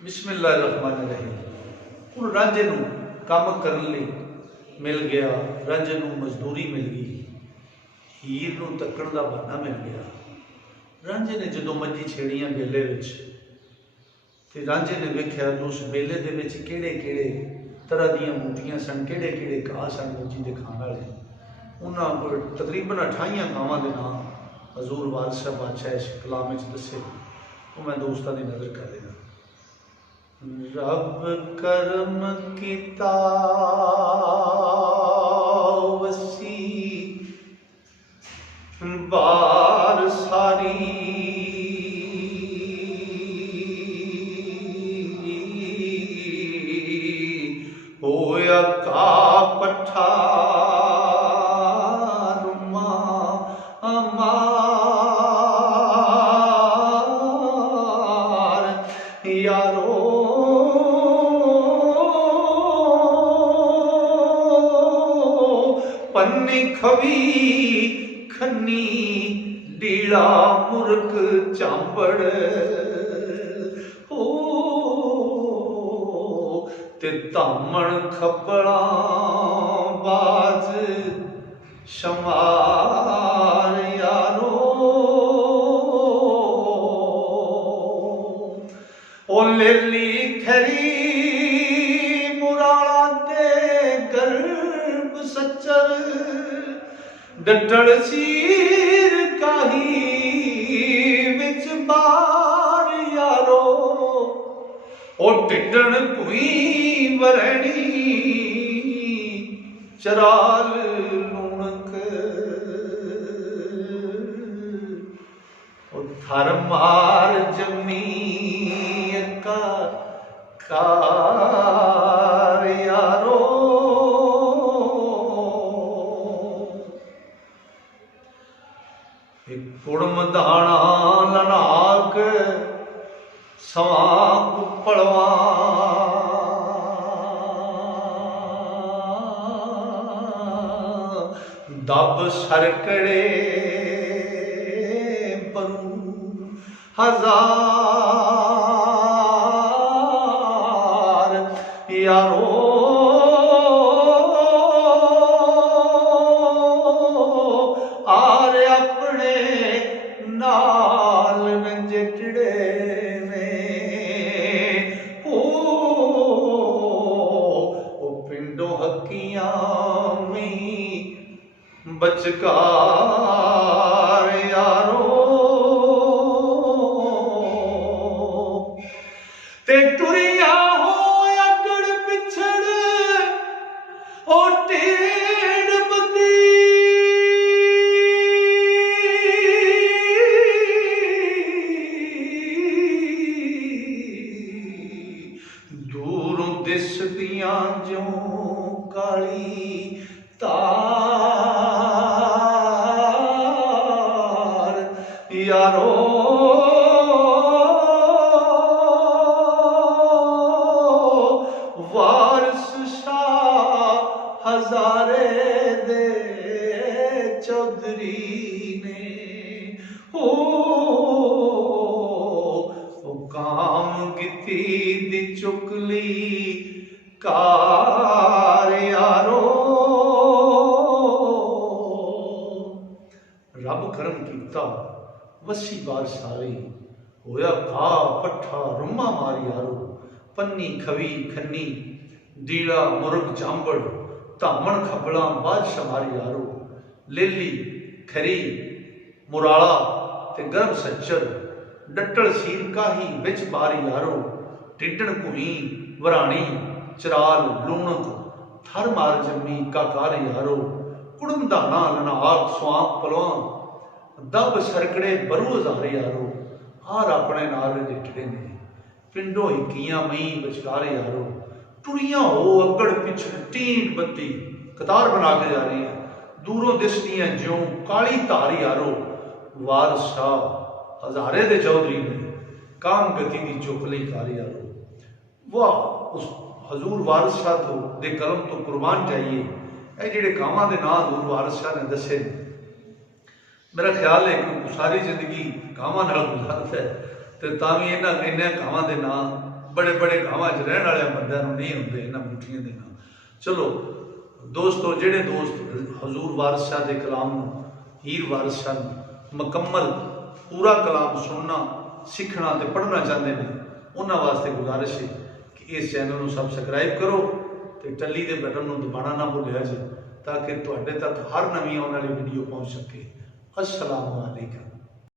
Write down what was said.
बिस्मिल्लाहिर्रहमानिर्रहीम। ਹੁਣ ਰਾਂਝੇ ਨੂੰ ਕੰਮ ਕਰਨ ਲਈ ਮਿਲ ਗਿਆ, ਰਾਂਝੇ ਨੂੰ ਮਜ਼ਦੂਰੀ ਮਿਲ ਗਈ, ਹੀਰ ਨੂੰ ਤੱਕਣ ਦਾ ਬਹਾਨਾ ਮਿਲ ਗਿਆ। ਰਾਂਝੇ ਨੇ ਜਦੋਂ ਮੱਝੀ ਛੇੜੀਆਂ ਬੇਲੇ ਵਿੱਚ ਤੇ ਰਾਂਝੇ ਨੇ ਵੇਖਿਆ ਕਿ ਉਸ ਬੇਲੇ ਦੇ ਵਿੱਚ ਕਿਹੜੇ ਕਿਹੜੇ ਤਰ੍ਹਾਂ ਦੀਆਂ ਬੂਟੀਆਂ ਸਨ, ਕਿਹੜੇ ਕਿਹੜੇ ਘਾਹ ਸਨ ਮੱਝੀ ਦੇ ਖਾਣ ਵਾਲੇ। ਉਹਨਾਂ ਕੋਲ ਤਕਰੀਬਨ 28 ਗਾਵਾਂ ਦੇ ਨਾਮ ਹਜ਼ੂਰ ਵਾਰਿਸ ਸ਼ਾਹ ਬਾਦਸ਼ਾਹ ਇਸ ਕਲਾਮ ਵਿੱਚ ਦੱਸੇ। ਉਹ ਮੈਂ ਦੋਸਤਾਂ ਦੀ ਨਜ਼ਰ ਕਰ ਰਿਹਾ। रब करम किता वसी बार सारी होया का पठा रुमा अमार यारो पन्नी खवी खन्नी डीड़ा मुर्ग चांबड़ हो ते धामण खपड़ा बाज शमार यारो ओ लेली खरी मुराला ते गर्भ सच्चर डटड़ सीर काही विच बार यारो ओ टिड्डण कुई वरणी चराल लूणक ओ थर मार जमी का कार यारो कुड़म दाना लनाक सवा कुपड़वा दब सरकड़े बरू हजार यारो आर अपने नाल रंजटड़े में ओ पिंडो हकियां में बचकार यारो ते टुरिया हो अगड़ पिछड़ ओ टेढ़ बदी दूरों दिसदियां जो काली तार यारो वारिस शाह हजारे दे चौधरी ने ओ काम गिती दी चुकली कार यारो रब करम कीता वसी बार सारी होया घा पट्ठा रुमा मार यारो पन्नी खवी खन्नी डीड़ा मुर्ग चांबड़ धामण खबड़ा बादशाह मार यारो लेली खरी मुराला ते गर्भ सच्चर डटड़ सीर काही विच बार यारो टिड्डण कुही वराणी चराल लूणक थर मार जमी काकार यारो कुड़म दाना लनाक स्वांप पलवां दब सरकड़े बरू हजारे यारो आर अपने नाल जिठड़े ने पिंडो हिकियां मई बचकार यारो टुरियां हो अगड़ पिछड़ टींड बत्ती कतार बना के जा रही है दूरों दिसदियां ज्यों काली धार यारो वारिस शाह हजारे दे चौधरी ने काम गति दी चुकली कार यारो वाह उस हजूर वारिस शाह तो दे कलम तो कुर्बान जाइए। ये जिहड़े कामां दे नाम हजूर वारिस शाह ने दसे मेरा ख्याल है कि सारी जिंदगी गावां नाल गुजारदा है ते तां वी इन्हां कावां दे नाम बड़े बड़े गांवां 'च रहने वाले बंदिਆਂ ਨੂੰ नहीं ਹੁੰਦੇ इन्हां बूटियां दे नाल। चलो दोस्तों, जिहड़े दोस्त हजूर वारिस शाह के कलाम नूं, हीर वारिस शाह नूं मुकम्मल पूरा कलाम सुनना, सीखना ते पढ़ना चाहते हैं, उन्हां वास्ते गुजारिश है कि इस चैनल को सबसक्राइब करो तो टली के बटन को दबाना ना भुलिया जी, ताकि तुहाडे तक हर नवीं आने वाली वीडियो पहुँच सके। अस्सलामु अलैकुम।